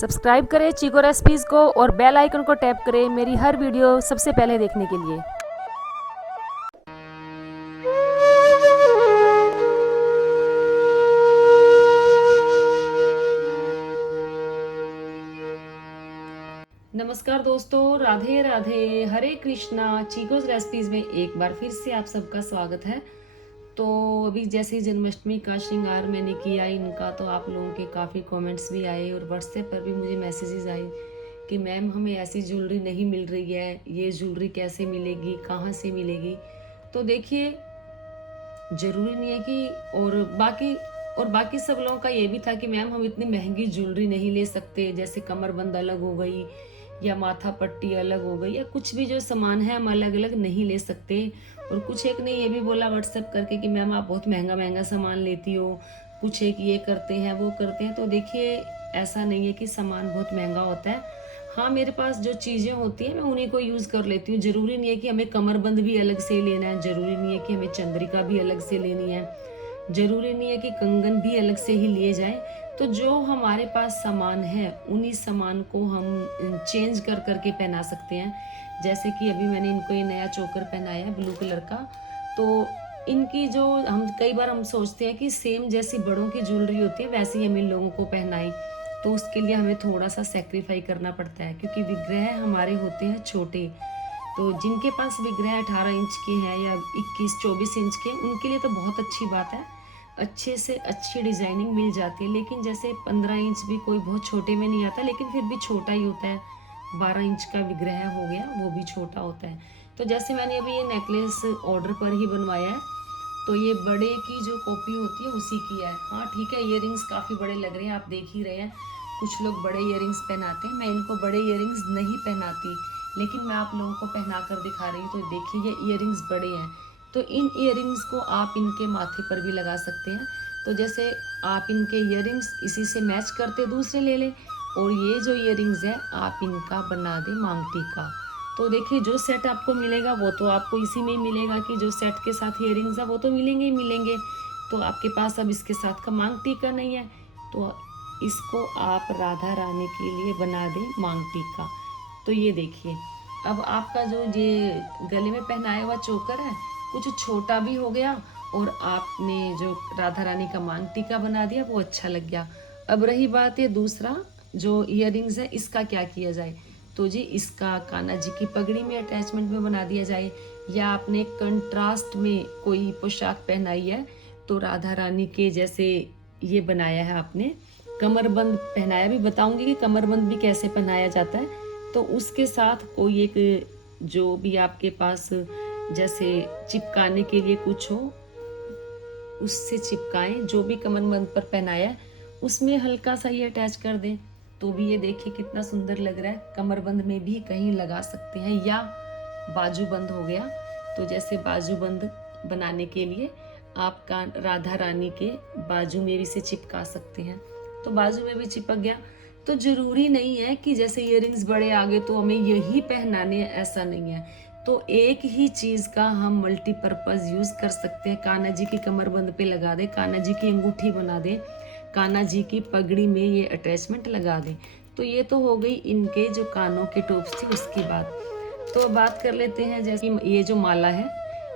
Subscribe करें chikoo recipes को और बेल आइकन को टैप करें मेरी हर वीडियो सबसे पहले देखने के लिए। नमस्कार दोस्तों, राधे राधे, हरे कृष्णा। चीकोस रेसिपीज़ में एक बार फिर से आप सबका स्वागत है। तो अभी जैसे जन्माष्टमी का श्रृंगार मैंने किया इनका, तो आप लोगों के काफ़ी कमेंट्स भी आए और व्हाट्सएप पर भी मुझे मैसेजेस आए कि मैम हमें ऐसी ज्वेलरी नहीं मिल रही है, ये ज्वेलरी कैसे मिलेगी, कहाँ से मिलेगी। तो देखिए, ज़रूरी नहीं है कि और बाकी सब लोगों का ये भी था कि मैम हम इतनी महंगी ज्वेलरी नहीं ले सकते, जैसे कमरबंद अलग हो गई या माथा पट्टी अलग हो गई या कुछ भी जो सामान है हम अलग अलग नहीं ले सकते। और कुछ एक ने ये भी बोला व्हाट्सएप करके कि मैम आप बहुत महंगा महंगा सामान लेती हो, कुछ एक ये करते हैं वो करते हैं। तो देखिए, ऐसा नहीं है कि सामान बहुत महंगा होता है। हाँ, मेरे पास जो चीज़ें होती हैं मैं उन्हीं को यूज़ कर लेती हूँ। ज़रूरी नहीं है कि हमें कमरबंद भी अलग से लेना है, ज़रूरी नहीं है कि हमें चंद्रिका भी अलग से लेनी है, ज़रूरी नहीं है कि कंगन भी अलग से ही लिए जाएं। तो जो हमारे पास सामान है उन्हीं सामान को हम चेंज कर करके पहना सकते हैं। जैसे कि अभी मैंने इनको ये नया चोकर पहनाया है ब्लू कलर का। तो इनकी जो हम कई बार हम सोचते हैं कि सेम जैसी बड़ों की ज्वेलरी होती है वैसे ही हम इन लोगों को पहनाएं, तो उसके लिए हमें थोड़ा सा सेक्रीफाई करना पड़ता है क्योंकि विग्रह हमारे होते हैं छोटे। तो जिनके पास विग्रह 18 इंच के हैं या 21-24 इंच के, उनके लिए तो बहुत अच्छी बात है, अच्छे से अच्छी डिज़ाइनिंग मिल जाती है। लेकिन जैसे 15 इंच भी कोई बहुत छोटे में नहीं आता, लेकिन फिर भी छोटा ही होता है। 12 इंच का विग्रह हो गया, वो भी छोटा होता है। तो जैसे मैंने अभी ये नेकलेस ऑर्डर पर ही बनवाया है, तो ये बड़े की जो कॉपी होती है उसी की है। हाँ ठीक है, इयररिंग्स काफ़ी बड़े लग रहे हैं, आप देख ही रहे हैं। कुछ लोग बड़े इयररिंग्स पहनाते हैं, मैं इनको बड़े इयररिंग्स नहीं पहनाती, लेकिन मैं आप लोगों को पहना कर दिखा रही हूँ। तो देखिए, ये इयररिंग्स बड़े हैं, तो इन इयररिंग्स को आप इनके माथे पर भी लगा सकते हैं। तो जैसे आप इनके इयररिंग्स इसी से मैच करते दूसरे ले लें, और ये जो इयररिंग्स है आप इनका बना दें मांग टीका। तो देखिए, जो सेट आपको मिलेगा वो तो आपको इसी में ही मिलेगा कि जो सेट के साथ इयररिंग्स है वो तो मिलेंगे ही मिलेंगे। तो आपके पास अब इसके साथ का मांग टीका नहीं है, तो इसको आप राधा रानी के लिए बना दें मांग टीका। तो ये देखिए, अब आपका जो ये गले में पहनाया हुआ चोकर है कुछ छोटा भी हो गया, और आपने जो राधा रानी का मांग टीका बना दिया वो अच्छा लग गया। अब रही बात ये दूसरा जो इयररिंग्स है, इसका क्या किया जाए। तो जी, इसका कान्हा जी की पगड़ी में अटैचमेंट में बना दिया जाए, या आपने कंट्रास्ट में कोई पोशाक पहनाई है तो राधा रानी के जैसे ये बनाया है आपने, कमरबंद पहनाया, भी बताऊंगी कि कमरबंद भी कैसे पहनाया जाता है। तो उसके साथ कोई एक जो भी आपके पास जैसे चिपकाने के लिए कुछ हो उससे चिपकाएं, जो भी कमरबंद पर पहनाया है उसमें हल्का सा ये अटैच कर दें, तो भी ये देखिए कितना सुंदर लग रहा है। कमरबंद में भी कहीं लगा सकते हैं, या बाजूबंद हो गया, तो जैसे बाजूबंद बनाने के लिए आप राधा रानी के बाजू में भी से चिपका सकते हैं, तो बाजू में भी चिपक गया। तो जरूरी नहीं है कि जैसे इयररिंग्स बड़े आ गए तो हमें यही पहनाने हैं, ऐसा नहीं है। तो एक ही चीज का हम मल्टीपर्पज यूज कर सकते हैं। कान्हा जी की कमरबंद पे लगा दे, कान्हा जी की अंगूठी बना दे, कान्हा जी की पगड़ी में ये अटैचमेंट लगा दें। तो ये तो हो गई इनके जो कानों की टोप्स थी उसकी बात। तो बात कर लेते हैं, जैसे ये जो माला है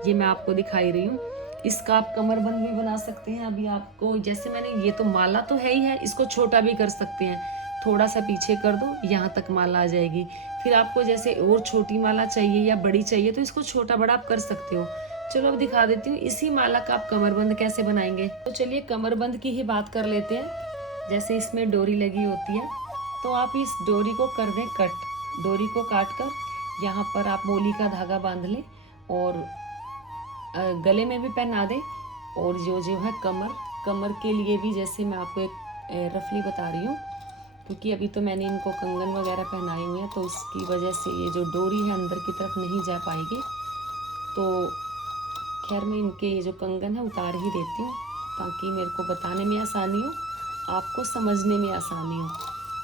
ये मैं आपको दिखाई रही हूँ, इसका आप कमरबंद भी बना सकते हैं। अभी आपको जैसे मैंने, ये तो माला तो है ही है, इसको छोटा भी कर सकते हैं, थोड़ा सा पीछे कर दो, यहाँ तक माला आ जाएगी। फिर आपको जैसे और छोटी माला चाहिए या बड़ी चाहिए तो इसको छोटा बड़ा आप कर सकते हो। चलो अब दिखा देती हूँ इसी माला का आप कमरबंद कैसे बनाएंगे। तो चलिए कमरबंद की ही बात कर लेते हैं। जैसे इसमें डोरी लगी होती है, तो आप इस डोरी को कर दें कट। डोरी को काट कर यहाँ पर आप मोली का धागा बांध लें और गले में भी पहना दें। और जो है कमर के लिए भी जैसे मैं आपको एक रफली बता रही हूँ, क्योंकि अभी तो मैंने इनको कंगन वगैरह पहनाए हुए हैं, तो उसकी वजह से ये जो डोरी है अंदर की तरफ नहीं जा पाएगी। तो खैर मैं इनके ये जो कंगन है उतार ही देती हूँ, ताकि मेरे को बताने में आसानी हो, आपको समझने में आसानी हो।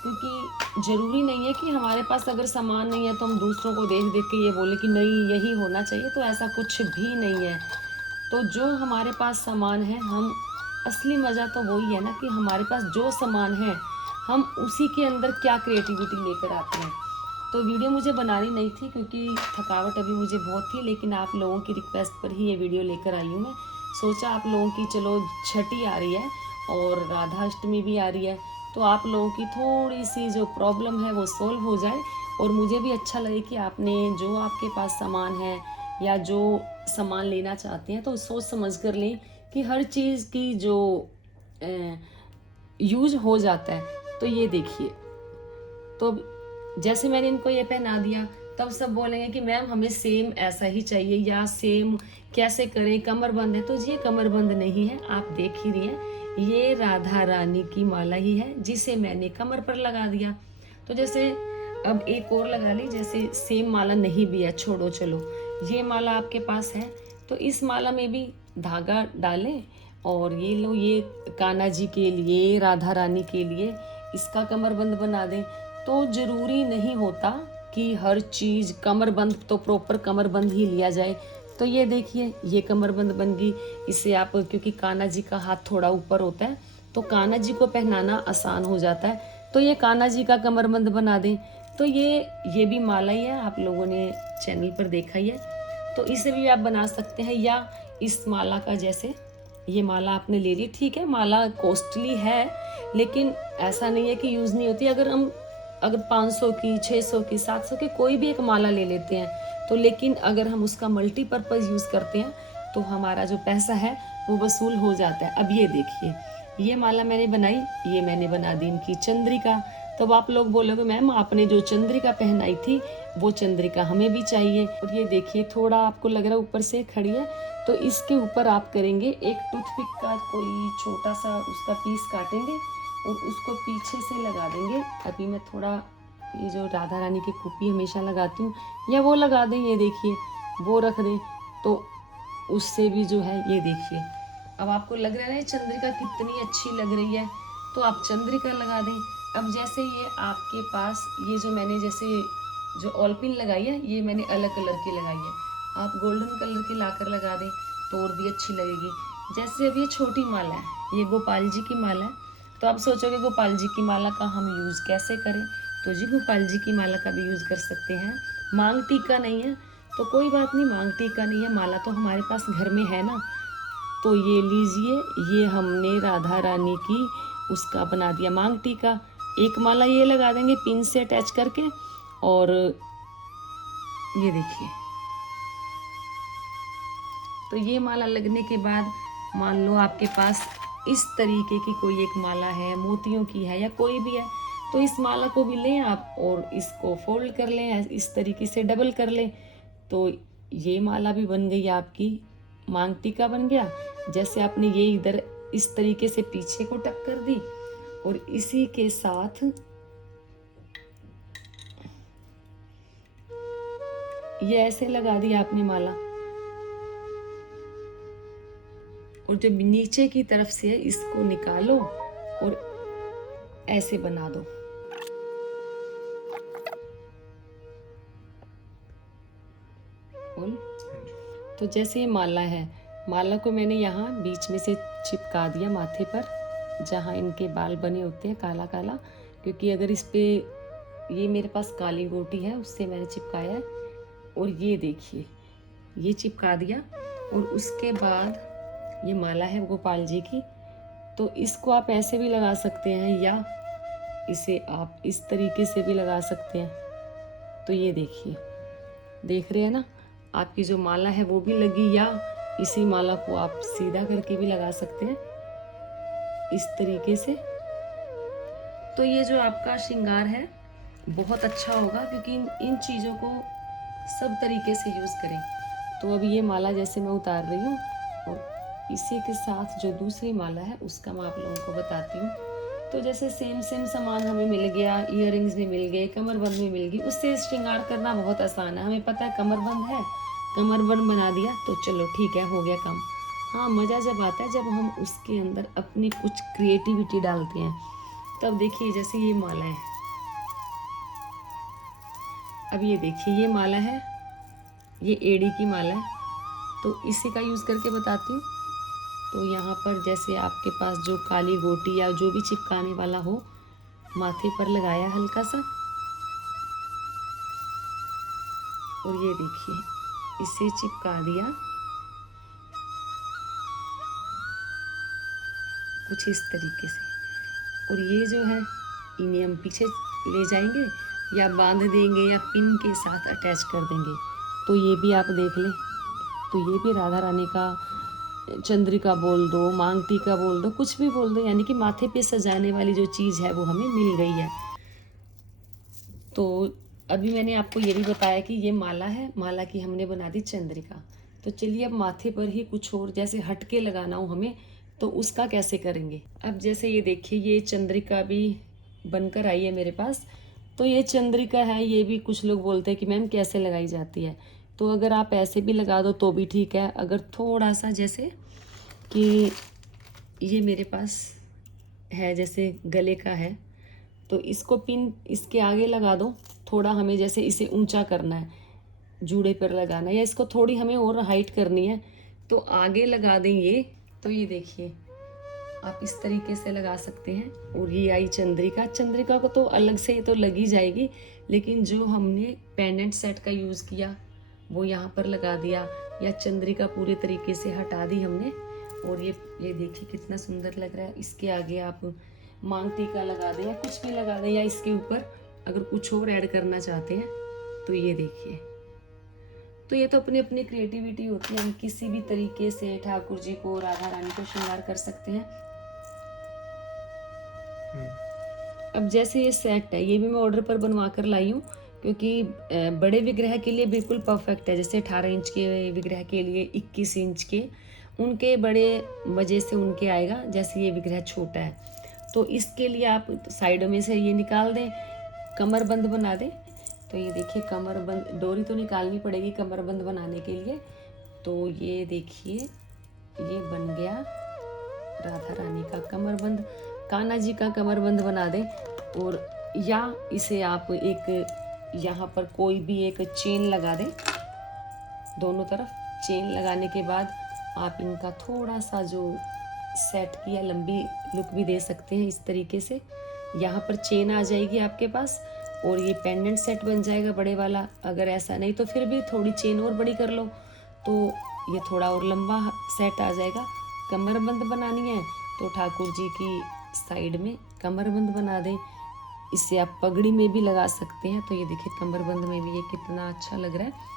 क्योंकि ज़रूरी नहीं है कि हमारे पास अगर सामान नहीं है तो हम दूसरों को देख देख के ये बोले कि नहीं यही होना चाहिए, तो ऐसा कुछ भी नहीं है। तो जो हमारे पास सामान है, हम असली मज़ा तो वही है ना कि हमारे पास जो सामान है हम उसी के अंदर क्या क्रिएटिविटी लेकर आते हैं। तो वीडियो मुझे बनानी नहीं थी क्योंकि थकावट अभी मुझे बहुत थी, लेकिन आप लोगों की रिक्वेस्ट पर ही ये वीडियो लेकर आई हूँ मैं। सोचा आप लोगों की, चलो छठी आ रही है और राधा अष्टमी भी आ रही है, तो आप लोगों की थोड़ी सी जो प्रॉब्लम है वो सॉल्व हो जाए, और मुझे भी अच्छा लगे कि आपने जो आपके पास सामान है या जो सामान लेना चाहते हैं तो सोच समझ कर लें कि हर चीज़ की जो यूज हो जाता है। तो ये देखिए, तो जैसे मैंने इनको ये पहना दिया, तब सब बोलेंगे कि मैम हमें सेम ऐसा ही चाहिए, या सेम कैसे करें, कमर बंद है। तो ये कमर बंद नहीं है, आप देख ही रही हैं, ये राधा रानी की माला ही है जिसे मैंने कमर पर लगा दिया। तो जैसे अब एक और लगा ली, जैसे सेम माला नहीं भी है, छोड़ो चलो, ये माला आपके पास है तो इस माला में भी धागा डालें, और ये लो, ये कान्हा जी के लिए, राधा रानी के लिए इसका कमरबंद बना दें। तो ज़रूरी नहीं होता कि हर चीज़ कमरबंद तो प्रॉपर कमरबंद ही लिया जाए। तो ये देखिए, ये कमरबंद बन गई। इसे आप, क्योंकि कान्हा जी का हाथ थोड़ा ऊपर होता है तो कान्हा जी को पहनाना आसान हो जाता है, तो ये कान्हा जी का कमरबंद बना दें। तो ये भी माला ही है, आप लोगों ने चैनल पर देखा ही है, तो इसे भी आप बना सकते हैं। या इस माला का, जैसे ये माला आपने ले ली, ठीक है, माला कॉस्टली है लेकिन ऐसा नहीं है कि यूज़ नहीं होती। अगर 500 की, 600 की, 700 की कोई भी एक माला ले लेते हैं तो, लेकिन अगर हम उसका मल्टीपर्पज़ यूज़ करते हैं तो हमारा जो पैसा है वो वसूल हो जाता है। अब ये देखिए, ये माला मैंने बनाई, ये मैंने बना दी इनकी चंद्रिका। तब आप लोग बोलोगे मैम आपने जो चंद्रिका पहनाई थी वो चंद्रिका हमें भी चाहिए। और ये देखिए, थोड़ा आपको लग रहा है ऊपर से खड़ी है, तो इसके ऊपर आप करेंगे एक टूथपिक का कोई छोटा सा उसका पीस काटेंगे और उसको पीछे से लगा देंगे। अभी मैं थोड़ा, ये जो राधा रानी की कुप्पी हमेशा लगाती हूँ, या वो लगा दें, ये देखिए वो रख दें, तो उससे भी जो है, ये देखिए अब आपको लग रहा है ना चंद्रिका कितनी अच्छी लग रही है, तो आप चंद्रिका लगा दें। अब जैसे ये आपके पास, ये जो मैंने जैसे जो ऑल पिन लगाई है, ये मैंने अलग कलर की लगाई है, आप गोल्डन कलर की लाकर लगा दें तो और भी अच्छी लगेगी। जैसे अब ये छोटी माला है, ये गोपाल जी की माला है, तो आप सोचोगे गोपाल जी की माला का हम यूज़ कैसे करें, तो जी गोपाल जी की माला का भी यूज़ कर सकते हैं। मांग टीका नहीं है तो कोई बात नहीं, मांग टीका नहीं है, माला तो हमारे पास घर में है ना। तो ये लीजिए, ये हमने राधा रानी की उसका बना दिया मांग टीका। एक माला ये लगा देंगे पिन से अटैच करके, और ये देखिए, तो ये माला लगने के बाद मान लो आपके पास इस तरीके की कोई एक माला है, मोतियों की है या कोई भी है, तो इस माला को भी लें आप और इसको फोल्ड कर लें, इस तरीके से डबल कर लें, तो ये माला भी बन गई आपकी, मांग टीका बन गया। जैसे आपने ये इधर इस तरीके से पीछे को टक कर दी, और इसी के साथ ये ऐसे लगा दी आपने माला, और जो नीचे की तरफ से इसको निकालो और ऐसे बना दो। तो जैसे ये माला है, माला को मैंने यहाँ बीच में से चिपका दिया माथे पर, जहाँ इनके बाल बने होते हैं काला काला, क्योंकि अगर इस पे, ये मेरे पास काली गोटी है उससे मैंने चिपकाया है। और ये देखिए, ये चिपका दिया, और उसके बाद ये माला है गोपाल जी की, तो इसको आप ऐसे भी लगा सकते हैं या इसे आप इस तरीके से भी लगा सकते हैं। तो ये देखिए, देख रहे हैं ना, आपकी जो माला है वो भी लगी, या इसी माला को आप सीधा करके भी लगा सकते हैं इस तरीके से। तो ये जो आपका श्रृंगार है बहुत अच्छा होगा, क्योंकि इन चीज़ों को सब तरीके से यूज़ करें। तो अब ये माला जैसे मैं उतार रही हूँ, और इसी के साथ जो दूसरी माला है उसका मैं आप लोगों को बताती हूँ। तो जैसे सेम सामान हमें मिल गया, इयररिंग्स भी मिल गए, कमरबंद भी मिल गई, उससे श्रृंगार करना बहुत आसान है। हमें पता है कमरबंद है, कमरबंद बना दिया तो चलो ठीक है, हो गया काम। हाँ, मज़ा जब आता है जब हम उसके अंदर अपनी कुछ क्रिएटिविटी डालते हैं। तब देखिए, जैसे ये माला है, अब ये देखिए ये माला है, ये एड़ी की माला है, तो इसी का यूज़ करके बताती हूँ। तो यहाँ पर जैसे आपके पास जो काली गोटी या जो भी चिपकाने वाला हो, माथे पर लगाया हल्का सा, और ये देखिए इसे चिपका दिया कुछ इस तरीके से। और ये जो है इन्हें हम पीछे ले जाएंगे या बांध देंगे या पिन के साथ अटैच कर देंगे। तो ये भी आप देख लें, तो ये भी राधा रानी का चंद्रिका बोल दो, मांग टीका बोल दो, कुछ भी बोल दो, यानी कि माथे पे सजाने वाली जो चीज़ है वो हमें मिल गई है। तो अभी मैंने आपको ये भी बताया कि ये माला है, माला की हमने बना दी चंद्रिका। तो चलिए अब माथे पर ही कुछ और जैसे हटके लगाना हो हमें, तो उसका कैसे करेंगे। अब जैसे ये देखिए ये चंद्रिका भी बनकर आई है मेरे पास। तो ये चंद्रिका है, ये भी कुछ लोग बोलते हैं कि मैम कैसे लगाई जाती है। तो अगर आप ऐसे भी लगा दो तो भी ठीक है। अगर थोड़ा सा जैसे कि ये मेरे पास है जैसे गले का है, तो इसको पिन इसके आगे लगा दो। थोड़ा हमें जैसे इसे ऊंचा करना है, जूड़े पर लगाना है, या इसको थोड़ी हमें और हाइट करनी है तो आगे लगा दें ये। तो ये देखिए आप इस तरीके से लगा सकते हैं। और ये आई चंद्रिका। चंद्रिका को तो अलग से तो लगी जाएगी, लेकिन जो हमने पेंडेंट सेट का यूज़ किया वो यहाँ पर लगा दिया, या चंद्रिका पूरे तरीके से हटा दी हमने। और ये देखिए कितना सुंदर लग रहा है। इसके आगे आप मांग टीका लगा दें या कुछ भी लगा दें, या इसके ऊपर अगर कुछ और ऐड करना चाहते हैं तो ये देखिए। तो ये तो अपनी अपनी क्रिएटिविटी होती है, हम किसी भी तरीके से ठाकुर जी को, राधा रानी को श्रृंगार कर सकते हैं। अब जैसे ये सेट है, ये भी मैं ऑर्डर पर बनवा कर लाई हूँ, क्योंकि बड़े विग्रह के लिए बिल्कुल परफेक्ट है। जैसे 18 इंच के विग्रह के लिए 21 इंच के उनके बड़े मज़े से उनके आएगा, जैसे ये विग्रह छोटा है। तो इसके लिए आप साइडों में से ये निकाल दें, कमरबंद बना दें। तो ये देखिए कमरबंद, डोरी तो निकालनी पड़ेगी कमरबंद बनाने के लिए। तो ये देखिए ये बन गया राधा रानी का कमरबंद। कान्हा जी का कमरबंद बना दें, और या इसे आप एक यहाँ पर कोई भी एक चेन लगा दें, दोनों तरफ चेन लगाने के बाद आप इनका थोड़ा सा जो सेट किया लंबी लुक भी दे सकते हैं इस तरीके से। यहाँ पर चेन आ जाएगी आपके पास और ये पेंडेंट सेट बन जाएगा बड़े वाला। अगर ऐसा नहीं तो फिर भी थोड़ी चेन और बड़ी कर लो तो ये थोड़ा और लंबा सेट आ जाएगा। कमरबंद बनानी है तो ठाकुर जी की साइड में कमरबंद बना दें। इसे आप पगड़ी में भी लगा सकते हैं। तो ये देखिए कमरबंद में भी ये कितना अच्छा लग रहा है।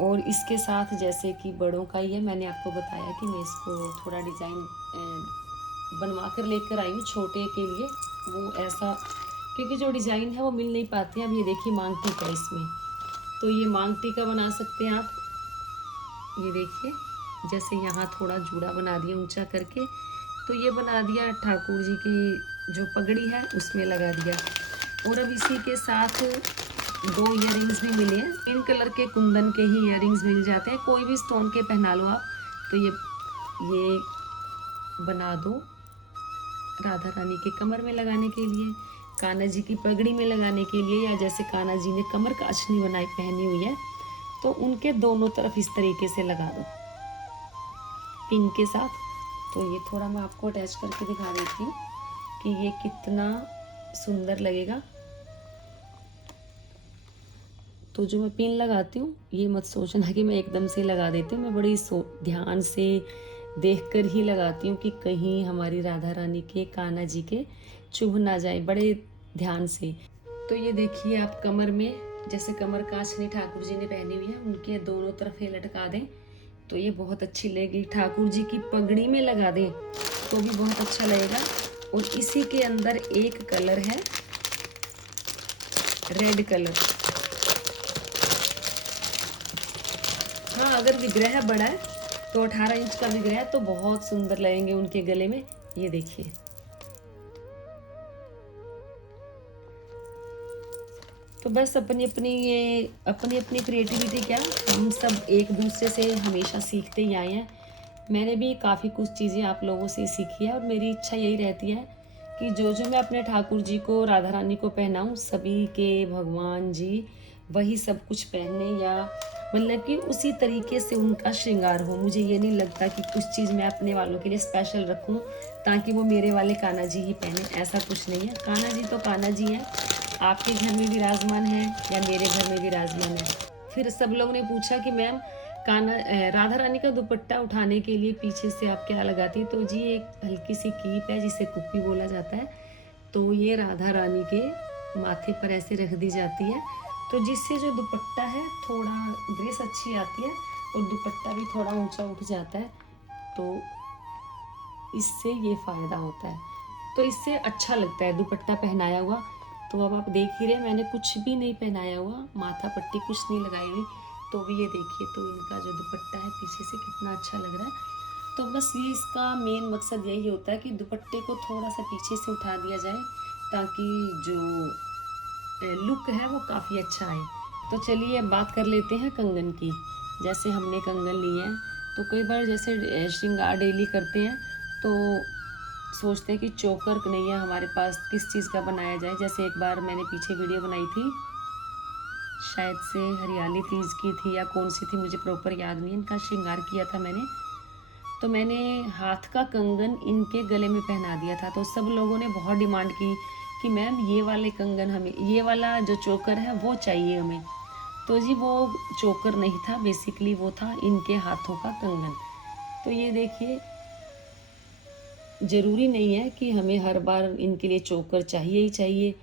और इसके साथ जैसे कि बड़ों का ही है, मैंने आपको बताया कि मैं इसको थोड़ा डिज़ाइन बनवा कर लेकर आई हूँ छोटे के लिए। वो ऐसा क्योंकि जो डिज़ाइन है वो मिल नहीं पाते हैं। अब ये देखिए मांग टीका इसमें, तो ये मांग टीका बना सकते हैं आप। ये देखिए जैसे यहाँ थोड़ा जूड़ा बना दिया ऊंचा करके, तो ये बना दिया ठाकुर जी की जो पगड़ी है उसमें लगा दिया। और अब इसी के साथ 2 इयररिंग्स भी मिले हैं। पिंक कलर के कुंदन के ही इयररिंग्स मिल जाते हैं, कोई भी स्टोन के पहना लो आप। तो ये बना दो राधा रानी के कमर में लगाने के लिए, कान्हा जी की पगड़ी में लगाने के लिए, या जैसे कान्हा जी ने कमर काछनी बनाई पहनी हुई है तो उनके दोनों तरफ इस तरीके से लगा दो पिन के साथ। तो ये थोड़ा मैं आपको अटैच करके दिखा देती हूँ कि ये कितना सुंदर लगेगा। तो जो मैं पिन लगाती हूँ ये मत सोचना कि मैं एकदम से लगा देती हूँ, मैं बड़ी ध्यान से देखकर ही लगाती हूँ कि कहीं हमारी राधा रानी के, कान्हा जी के चुभ ना जाए, बड़े ध्यान से। तो ये देखिए आप कमर में जैसे कमर काछनी ठाकुर जी ने पहनी हुई है उनके दोनों तरफ ये लटका दें तो ये बहुत अच्छी लगेगी। ठाकुर जी की पगड़ी में लगा दें तो भी बहुत अच्छा लगेगा। और इसी के अंदर एक कलर है रेड कलर। हाँ अगर विग्रह बड़ा है तो 18 इंच का विग्रह तो बहुत सुंदर लगेंगे उनके गले में। ये देखिए तो बस अपनी अपनी क्रिएटिविटी, क्या हम सब एक दूसरे से हमेशा सीखते ही आए हैं। मैंने भी काफ़ी कुछ चीज़ें आप लोगों से सीखी है और मेरी इच्छा यही रहती है कि जो मैं अपने ठाकुर जी को, राधा रानी को पहनाऊँ, सभी के भगवान जी वही सब कुछ पहने, या मतलब कि उसी तरीके से उनका श्रृंगार हो। मुझे ये नहीं लगता कि कुछ चीज़ मैं अपने वालों के लिए स्पेशल रखूं ताकि वो मेरे वाले कान्हा जी ही पहने, ऐसा कुछ नहीं है। कान्हा जी तो कान्हा जी हैं, आपके घर में विराजमान है या मेरे घर में विराजमान है। फिर सब लोग ने पूछा कि मैम राधा रानी का दुपट्टा उठाने के लिए पीछे से आप क्या लगाती है? तो जी एक हल्की सी कीप है जिसे कुप्पी बोला जाता है, तो ये राधा रानी के माथे पर ऐसे रख दी जाती है, तो जिससे जो दुपट्टा है थोड़ा ड्रेस अच्छी आती है और दुपट्टा भी थोड़ा ऊंचा उठ जाता है, तो इससे ये फ़ायदा होता है, तो इससे अच्छा लगता है दुपट्टा पहनाया हुआ। तो अब आप देख ही रहे, मैंने कुछ भी नहीं पहनाया हुआ, माथा पट्टी कुछ नहीं लगाई हुई, तो भी ये देखिए तो इनका जो दुपट्टा है पीछे से कितना अच्छा लग रहा है। तो बस ये इसका मेन मकसद यही होता है कि दुपट्टे को थोड़ा सा पीछे से उठा दिया जाए ताकि जो लुक है वो काफ़ी अच्छा आए। तो चलिए अब बात कर लेते हैं कंगन की। जैसे हमने कंगन लिए हैं, तो कई बार जैसे श्रृंगार डेली करते हैं तो सोचते हैं कि चोकर नहीं है हमारे पास, किस चीज़ का बनाया जाए। जैसे एक बार मैंने पीछे वीडियो बनाई थी, शायद से हरियाली तीज की थी या कौन सी थी, मुझे प्रॉपर याद नहीं, इनका श्रृंगार किया था मैंने, तो मैंने हाथ का कंगन इनके गले में पहना दिया था। तो सब लोगों ने बहुत डिमांड की कि मैम ये वाले कंगन हमें, ये वाला जो चोकर है वो चाहिए हमें। तो जी वो चोकर नहीं था, बेसिकली वो था इनके हाथों का कंगन। तो ये देखिए, ज़रूरी नहीं है कि हमें हर बार इनके लिए चोकर चाहिए ही चाहिए।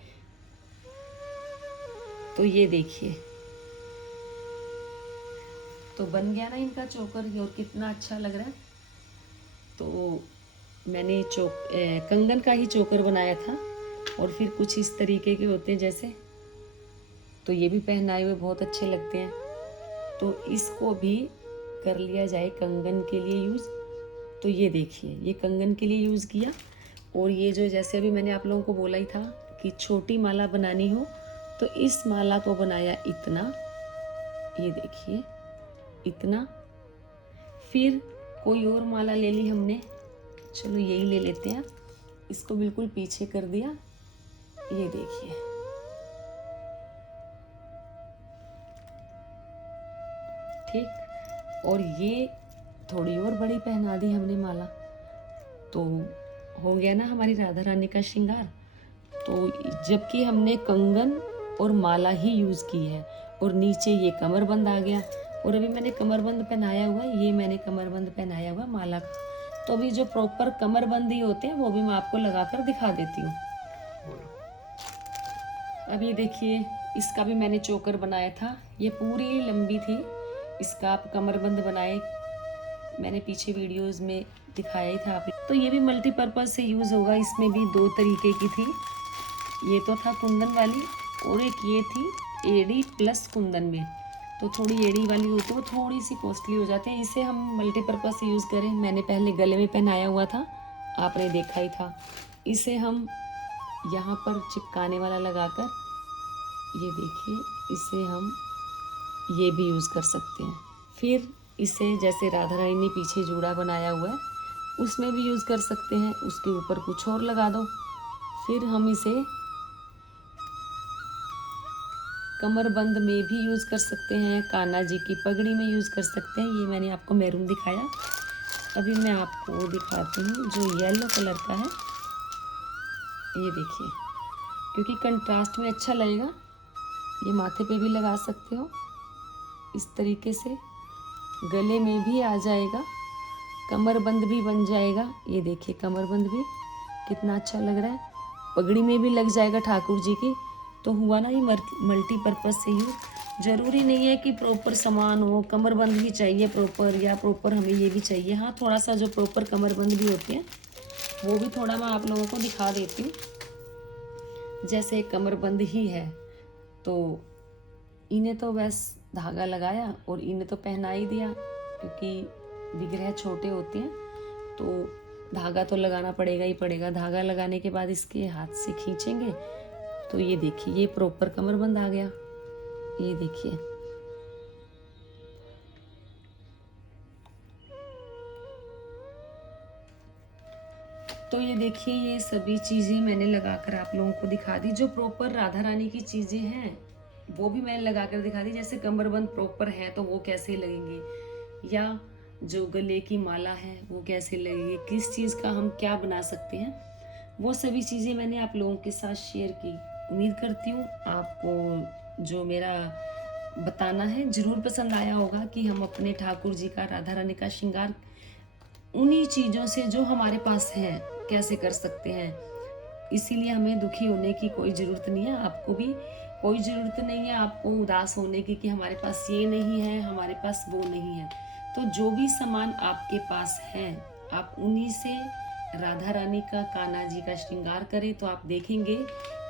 तो ये देखिए, तो बन गया ना इनका चोकर, और कितना अच्छा लग रहा है। तो मैंने कंगन का ही चोकर बनाया था, और फिर कुछ इस तरीके के होते हैं जैसे, तो ये भी पहनाए हुए बहुत अच्छे लगते हैं। तो इसको भी कर लिया जाए कंगन के लिए यूज़। तो ये देखिए, ये कंगन के लिए यूज़ किया, और ये जो जैसे अभी मैंने आप लोगों को बोला ही था कि छोटी माला बनानी हो तो इस माला को बनाया इतना, ये देखिए इतना। फिर कोई और माला ले ली हमने, चलो यही ले लेते हैं, इसको बिल्कुल पीछे कर दिया, ये देखिए। ठीक, और ये थोड़ी और बड़ी पहना दी हमने माला, तो हो गया ना हमारी राधा रानी का श्रृंगार। तो जबकि हमने कंगन और माला ही यूज़ की है, और नीचे ये कमरबंद आ गया, और अभी मैंने कमरबंद पहनाया हुआ है, ये मैंने कमरबंद पहनाया हुआ माला का। तो अभी जो प्रॉपर कमरबंदी होते हैं वो भी मैं आपको लगा कर दिखा देती हूँ। अब ये देखिए, इसका भी मैंने चोकर बनाया था, ये पूरी लंबी थी, इसका आप कमरबंद बनाए, मैंने पीछे वीडियोस में दिखाया ही था आप। तो ये भी मल्टीपर्पज़ से यूज़ होगा, इसमें भी दो तरीके की थी, ये तो था कुंदन वाली, और एक ये थी एड़ी प्लस कुंदन में। तो थोड़ी एड़ी वाली होती है वो थोड़ी सी कॉस्टली हो जाती है, इसे हम मल्टीपर्पज़ से यूज़ करें। मैंने पहले गले में पहनाया हुआ था, आपने देखा ही था। इसे हम यहाँ पर चिपकाने वाला लगाकर, ये देखिए, इसे हम ये भी यूज़ कर सकते हैं। फिर इसे जैसे राधा रानी ने पीछे जूड़ा बनाया हुआ है उसमें भी यूज़ कर सकते हैं, उसके ऊपर कुछ और लगा दो। फिर हम इसे कमरबंद में भी यूज़ कर सकते हैं, कान्हा जी की पगड़ी में यूज़ कर सकते हैं। ये मैंने आपको मैरून दिखाया, अभी मैं आपको दिखाती हूँ जो येलो कलर का है, ये देखिए, क्योंकि कंट्रास्ट में अच्छा लगेगा। ये माथे पे भी लगा सकते हो इस तरीके से, गले में भी आ जाएगा, कमरबंद भी बन जाएगा। ये देखिए कमरबंद भी कितना अच्छा लग रहा है, पगड़ी में भी लग जाएगा ठाकुर जी की। तो हुआ ना ये मल्टीपर्पज़ से यूज। ज़रूरी नहीं है कि प्रॉपर सामान हो, कमरबंद भी चाहिए प्रॉपर, या प्रॉपर हमें ये भी चाहिए। हाँ, थोड़ा सा जो प्रॉपर कमरबंद भी होते हैं वो भी थोड़ा मैं आप लोगों को दिखा देती हूँ। जैसे कमरबंद ही है, तो इन्हें तो बस धागा लगाया और इन्हें तो पहना ही दिया, क्योंकि विग्रह छोटे होते हैं तो धागा तो लगाना पड़ेगा ही पड़ेगा। धागा लगाने के बाद इसके हाथ से खींचेंगे तो ये देखिए, ये प्रॉपर कमरबंद आ गया, ये देखिए। तो ये देखिए, ये सभी चीज़ें मैंने लगाकर आप लोगों को दिखा दी, जो प्रॉपर राधा रानी की चीज़ें हैं वो भी मैंने लगा कर दिखा दी। जैसे कमरबंद प्रॉपर है तो वो कैसे लगेंगे, या जो गले की माला है वो कैसे लगेगी, किस चीज़ का हम क्या बना सकते हैं, वो सभी चीज़ें मैंने आप लोगों के साथ शेयर की। उम्मीद करती हूँ आपको जो मेरा बताना है ज़रूर पसंद आया होगा कि हम अपने ठाकुर जी का, राधा रानी का श्रृंगार उन्हीं चीज़ों से जो हमारे पास है कैसे कर सकते हैं। इसीलिए हमें दुखी होने की कोई ज़रूरत नहीं है, आपको भी कोई ज़रूरत नहीं है आपको उदास होने की कि हमारे पास ये नहीं है, हमारे पास वो नहीं है। तो जो भी सामान आपके पास है, आप उन्हीं से राधा रानी का, कान्हा जी का श्रृंगार करें, तो आप देखेंगे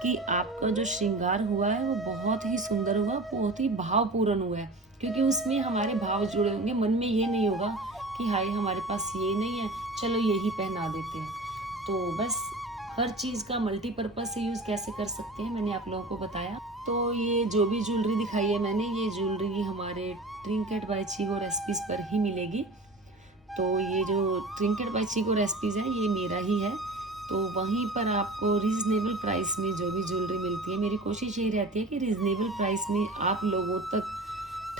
कि आपका जो श्रृंगार हुआ है वो बहुत ही सुंदर हुआ, बहुत ही भावपूर्ण हुआ है, क्योंकि उसमें हमारे भाव जुड़े होंगे। मन में ये नहीं होगा कि हाय हमारे पास ये नहीं है, चलो यही पहना देते हैं। तो बस हर चीज़ का मल्टीपर्पज़ से यूज़ कैसे कर सकते हैं मैंने आप लोगों को बताया। तो ये जो भी ज्वेलरी दिखाई है मैंने, ये ज्वेलरी हमारे ट्रिंकेट बाय चीगो रेसिपीज़ पर ही मिलेगी। तो ये जो ट्रिंकेट बाय चीगो रेसिपीज़ है ये मेरा ही है, तो वहीं पर आपको रीज़नेबल प्राइस में जो भी ज्वेलरी मिलती है, मेरी कोशिश यही रहती है कि रीज़नेबल प्राइस में आप लोगों तक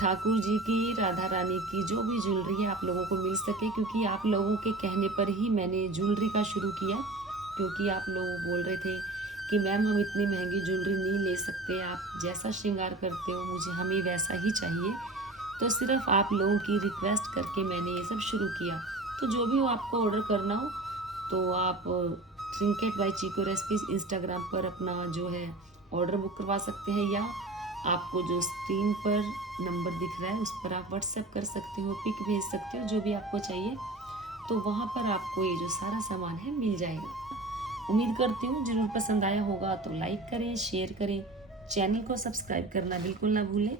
ठाकुर जी की, राधा रानी की जो भी ज्वेलरी है आप लोगों को मिल सके। क्योंकि आप लोगों के कहने पर ही मैंने ज्वेलरी का शुरू किया, क्योंकि आप लोग बोल रहे थे कि मैम हम इतनी महंगी ज्वेलरी नहीं ले सकते, आप जैसा श्रृंगार करते हो मुझे हमें वैसा ही चाहिए। तो सिर्फ आप लोगों की रिक्वेस्ट करके मैंने ये सब शुरू किया। तो जो भी हो आपको ऑर्डर करना हो तो आप trinket by Chiko recipes Instagram पर अपना जो है ऑर्डर बुक करवा सकते हैं, या आपको जो स्क्रीन पर नंबर दिख रहा है उस पर आप व्हाट्सएप कर सकते हो, पिक भेज सकते हो, जो भी आपको चाहिए। तो वहाँ पर आपको ये जो सारा सामान है मिल जाएगा। उम्मीद करती हूँ ज़रूर पसंद आया होगा, तो लाइक करें, शेयर करें, चैनल को सब्सक्राइब करना बिल्कुल ना भूलें।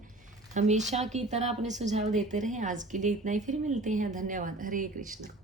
हमेशा की तरह अपने सुझाव देते रहें। आज के लिए इतना ही, फिर मिलते हैं। धन्यवाद। हरे कृष्णा।